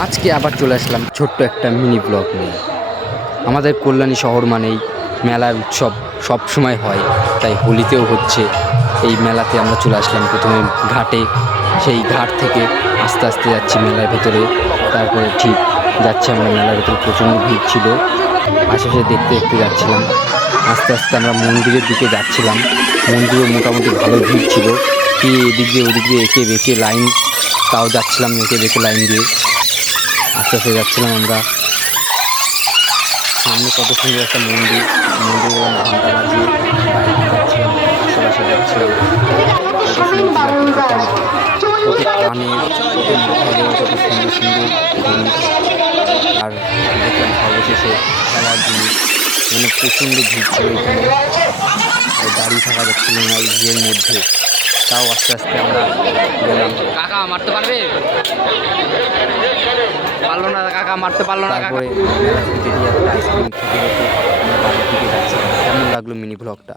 আজকে আবার চলে আসলাম ছোট্ট একটা মিনি ব্লগ নিয়ে। আমাদের কল্যাণী শহর মানেই মেলার উৎসব সব সময় হয়, তাই হোলিতেও হচ্ছে। এই মেলাতে আমরা চলে আসলাম প্রথমে ঘাটে, সেই ঘাট থেকে আস্তে আস্তে যাচ্ছি মেলার ভেতরে। তারপরে ঠিক যাচ্ছি আমরা মেলার ভেতরে, প্রচণ্ড ভিড় ছিল। আশেপাশে দেখতে দেখতে যাচ্ছিলাম, আস্তে আস্তে আমরা মন্দিরের দিকে যাচ্ছিলাম। মন্দিরেও মোটামুটি ভালো ভিড় ছিল, কি এদিক দিয়ে ওদিক দিয়ে এঁকে বেঁকে লাইন, তাও যাচ্ছিলাম এঁকে বেঁকে লাইন দিয়ে আস্তে আস্তে যাচ্ছিলাম আমরা। সামনে কত সুন্দর একটা মন্দির, মন্দিরে গেলাম ঘন্টা বাজিয়ে, বাইরে যাচ্ছিলাম, আশেপাশে যাচ্ছিলাম, কত সুন্দর দেখতাম, কত কানের, কত মাথায় দেওয়া, কত সুন্দর সুন্দর জিনিস। আর দেখলাম সর্বশেষে খেলার জিনিস, মানে প্রচণ্ড ভিড় ছিল এখানে, আর দাঁড়িয়ে থাকা যাচ্ছিল না এই ভিড়ের মধ্যে। তাও আস্তে আস্তে আমরা গেলাম। কাকা মারতে পারবে? পারলো না কাকা, মারতে পারলো না কাকা। তারপরে মেলা থেকে বেরিয়ে একটা আইসক্রিম খেতে খেতে আমরা বাড়ির দিকে যাচ্ছিলাম। কেমন লাগলো মিনি ব্লগটা?